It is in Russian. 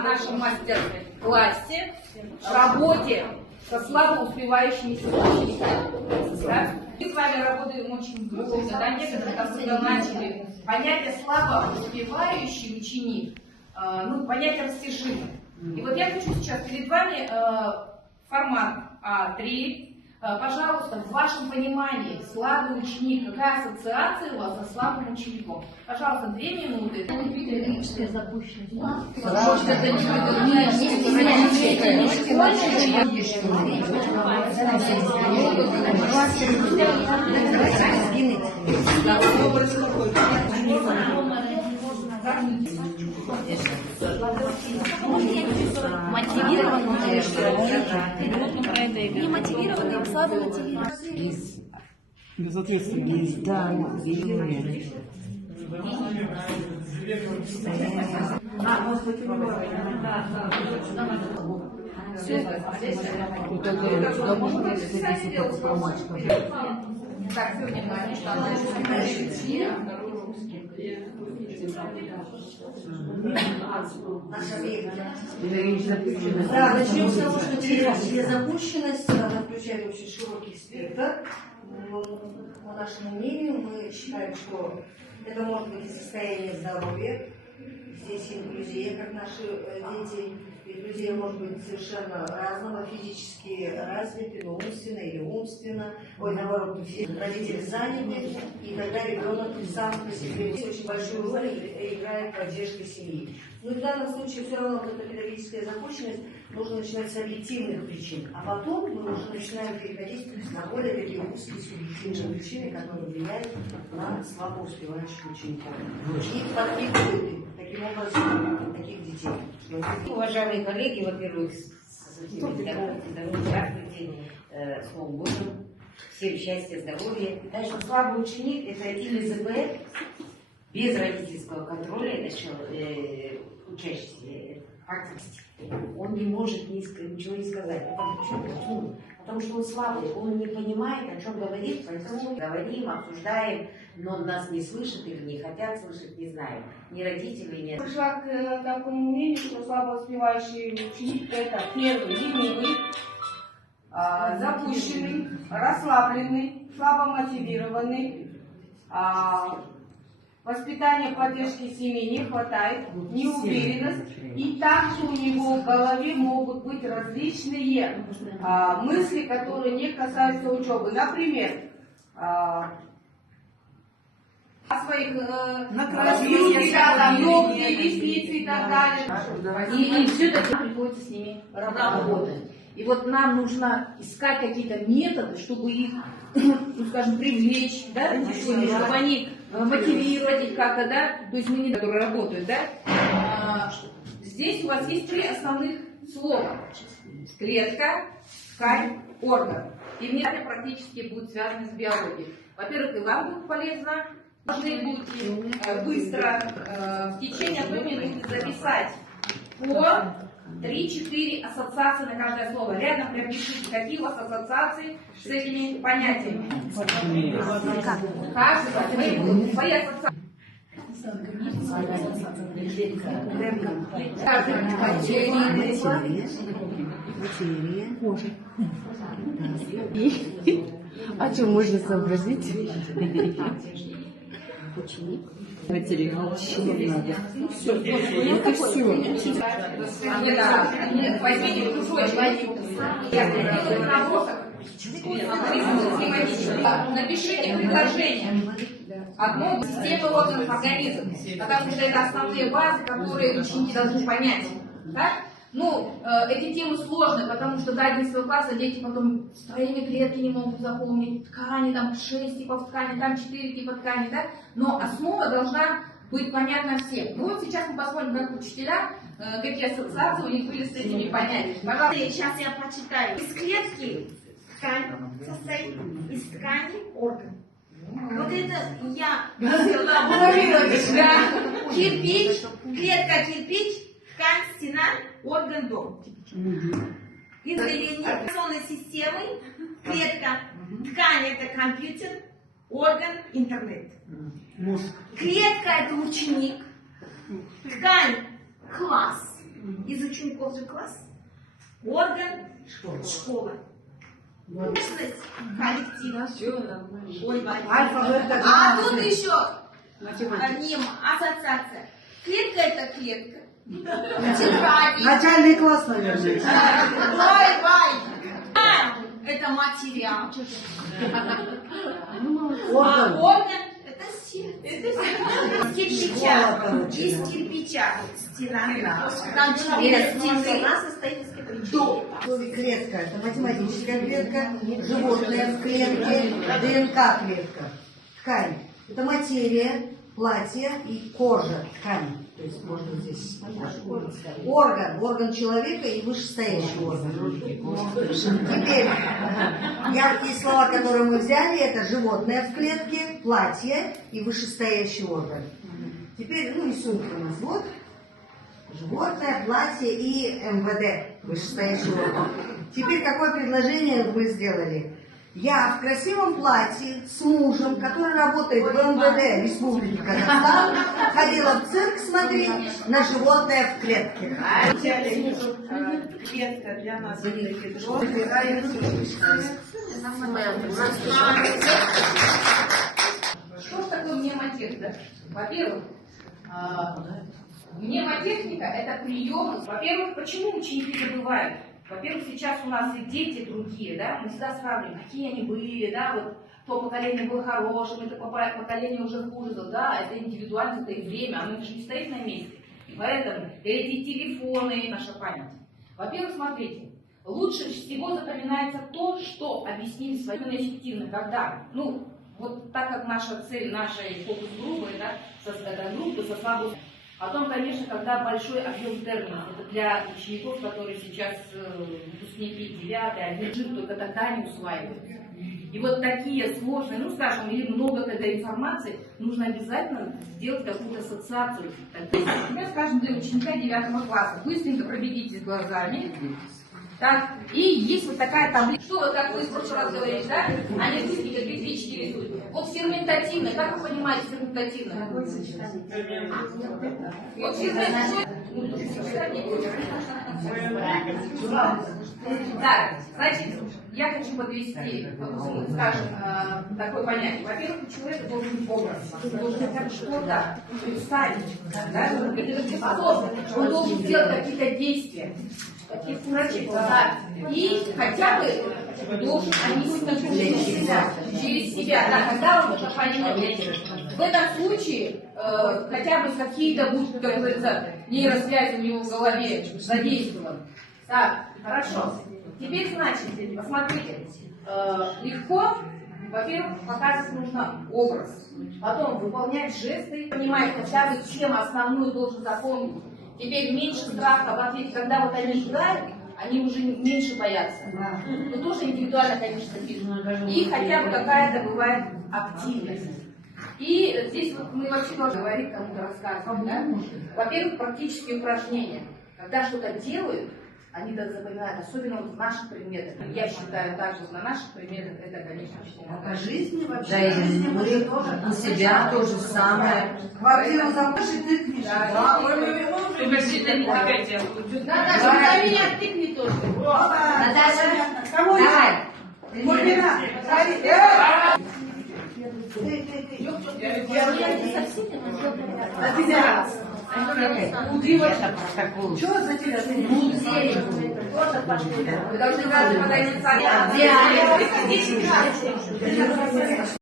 о нашем мастер-классе, работе со слабо успевающими учениками. Да? Мы с вами работаем очень долго, да, некоторые там уже начали. Понятие слабо успевающий ученик, понятие растяжимое. И вот я хочу сейчас перед вами формат А3. Пожалуйста, в вашем понимании, слабый ученик, какая ассоциация у вас со слабым учеником? Пожалуйста, 2 минуты. Логическая запущенность. Мотивированные, не мотивированные, слабо мотивированные. Безответственные. Да, Так, сегодня Да, начнем с того, что теоретическая запущенность, она включает очень широкий спектр. По нашему мнению, мы считаем, что это может быть и состояние здоровья, здесь инклюзия, как наши дети. Инклюзия может быть совершенно разного, физически развиты, но умственно или умственно. Наоборот, все родители заняты, и тогда ребенок сам по себе очень большую роль играет поддержка семьи. Но в данном случае все равно эта педагогическая запущенность нужно начинать с объективных причин, а потом мы уже начинаем переходить на более такие узкие субъективные причины, которые влияют на слабо успевающих учеников. И подпитывают таким образом таких детей. Уважаемые коллеги, во-первых, здравствуйте, с Новым годом, всем счастья, здоровья. Даже слабый ученик – это ИЛЗБ, без родительского контроля, это учащийся фактически. Он не может ничего не сказать. Почему? Потому что он слабый, он не понимает, о чем говорит, поэтому говорим, обсуждаем, но нас не слышат или не хотят слышать, не знаем. Ни родители, ни... Пришла к такому мнению, что слабо успевающий ученик – это первый, ленивый, запущенный, расслабленный, слабо мотивированный, воспитания поддержки семьи не хватает, неуверенность, и также у него в голове могут быть различные мысли, которые не касаются учебы. Например, о своих ногти, ресницы и так далее. И все-таки приходится с ними работать. И вот нам нужно искать какие-то методы, чтобы их, скажем, привлечь, да, чтобы они мотивировать их как-то, да, то есть мы не которые работают, да. Здесь у вас есть 3 основных слова: клетка, ткань, орган. И мне это практически будет связано с биологией. Во-первых, и вам будет полезно, должны будете быстро в течение 1 минуты записать по 3-4 ассоциации на каждое слово. Рядом прям пишите, какие у вас ассоциации с этими понятиями. Каждый свои ассоциации. А что можно сообразить? Материал, чего надо. Все, это все. Возьмите кружочек. Напишите предложение. Одно систему органов организма, потому что это основные базы, которые ученики должны понять. Да? Эти темы сложные, потому что до 11 класса дети потом строение клетки не могут запомнить, ткани, там 6 типов ткани, там 4 типа ткани, да? Но основа должна быть понятна всем. Вот сейчас мы посмотрим, как учителя, какие ассоциации у них были с этими понятиями. Пожалуйста. Сейчас я прочитаю. Из клетки ткань состоит, из ткани орган. Вот это я кирпич, клетка кирпич, ткань стена, орган дом. Информационной системы, клетка, ткань это компьютер, орган интернет. Клетка это ученик, ткань класс, из учеников же класс. Орган школа. Личность коллектив. Ой, Альфа-бета. а тут еще ассоциация. Клетка это клетка. Тетради. Начальный класс, наверное. Это материал. Орган. А орган это сердце. Из кирпича. Из кирпича. Стена. Там 4 стены. Она состоит из кирпича. Клетка. Это математическая клетка. Животное в клетке. ДНК-клетка. Ткань. Это материя, платье и кожа. Ткань. То есть можно здесь... Орган человека и вышестоящий орган. Теперь яркие слова, которые мы взяли, это животное в клетке, платье и вышестоящий орган. Теперь, рисунки у нас вот. Животное, платье и МВД, вышестоящий орган. Теперь какое предложение мы сделали? Я в красивом платье с мужем, который работает в МВД Республики Казахстан, ходила в цирк смотреть на животное в клетке. Клетка для нас это ядро. Что ж такое мнемотехника? Во-первых, мнемотехника – это прием. Во-первых, почему ученики забывают? Во-первых, сейчас у нас и дети другие, да, мы всегда сравниваем, какие они были, да, вот то поколение было хорошим, это поколение уже хуже, да, это индивидуальность, это и время, оно же не стоит на месте. И поэтому эти телефоны, наша память. Во-первых, смотрите, лучше всего запоминается то, что объяснили своим эффективно, когда, вот так как наша цель, нашей фокус-группы, да, это группа со слабостью. Потом, конечно, когда большой объем терминов, это для учеников, которые сейчас выпускники 9-11, только тогда они усваиваются. И вот такие сложные, скажем, или много когда информации, нужно обязательно сделать какую-то ассоциацию. Например, скажем, для ученика 9 класса, быстренько пробегитесь глазами. Так, и есть вот такая таблица. Что вот, как вы в прошлый раз говорили, да? Они быстренько 3-4 рисуют. Вот ферментативно, как вы понимаете ферментативно? Вот так, значит, я хочу подвести, скажем, такое понятие. Во-первых, у человека должен быть образ, он должен хотя бы что-то представить, да? Это сложно, он должен сделать какие-то действия. Да. И хотя бы должен объяснить через себя, да, когда он уже поймет. В этом случае хотя бы какие-то будут, как говорится, нейросвязи у него в голове задействованы. Так, хорошо. Теперь, значит, посмотрите, легко, во-первых, показывать нужно образ, потом выполнять жесты, понимать хотя бы, чем основную должен запомнить. Теперь меньше страха в ответе, когда вот они играют, они уже меньше боятся. Но тоже индивидуально, конечно, видно. И хотя бы какая-то бывает активность. И здесь вот мы вообще тоже говорим, кому-то рассказываем, да? Во-первых, практические упражнения. Когда что-то делают, они так запоминают, особенно вот в наших предметах. Я считаю, также на наших предметах это, конечно, очень много. По жизни вообще. Да, и мы у себя то же самое. Квартиру запиши, ты книжки. Да, даже на меня тыкни тоже. Наташа, Кого давай. Мурмина, Чего за тебя? Вы должны даже подойти к